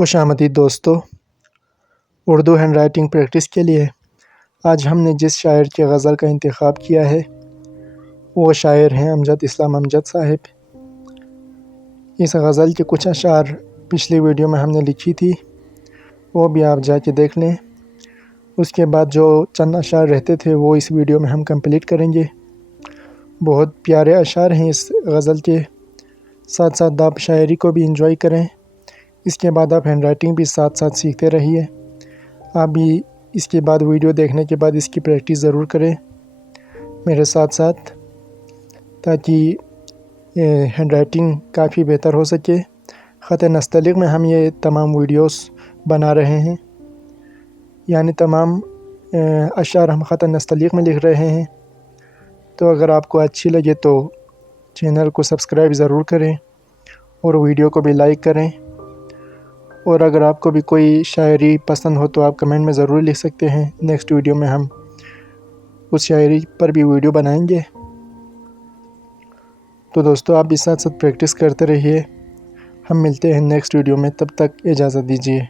खुश आमदीद दोस्तों। उर्दू हैंड राइटिंग प्रैक्टिस के लिए आज हमने जिस शायर की गज़ल का इंतखाब किया है वो शायर हैं अमजद इस्लाम अमजद साहिब। इस गज़ल के कुछ अशार पिछली वीडियो में हमने लिखी थी, वो भी आप जाके देख लें। उसके बाद जो चंद अशार रहते थे वो इस वीडियो में हम कंप्लीट करेंगे। बहुत प्यारे अशार हैं इस गज़ल के, साथ साथ आप शायरी को भी इंजॉय करें। इसके बाद आप हैंड राइटिंग भी साथ साथ सीखते रहिए। आप भी इसके बाद वीडियो देखने के बाद इसकी प्रैक्टिस ज़रूर करें मेरे साथ साथ, ताकि हैंड राइटिंग काफ़ी बेहतर हो सके। ख़त नस्तलीक़ में हम ये तमाम वीडियोस बना रहे हैं, यानी तमाम अशार हम ख़त नस्तलीक़ में लिख रहे हैं। तो अगर आपको अच्छी लगे तो चैनल को सब्सक्राइब ज़रूर करें और वीडियो को भी लाइक करें। और अगर आपको भी कोई शायरी पसंद हो तो आप कमेंट में ज़रूर लिख सकते हैं। नेक्स्ट वीडियो में हम उस शायरी पर भी वीडियो बनाएंगे। तो दोस्तों आप भी साथ साथ प्रैक्टिस करते रहिए। हम मिलते हैं नेक्स्ट वीडियो में, तब तक इजाज़त दीजिए।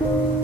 you.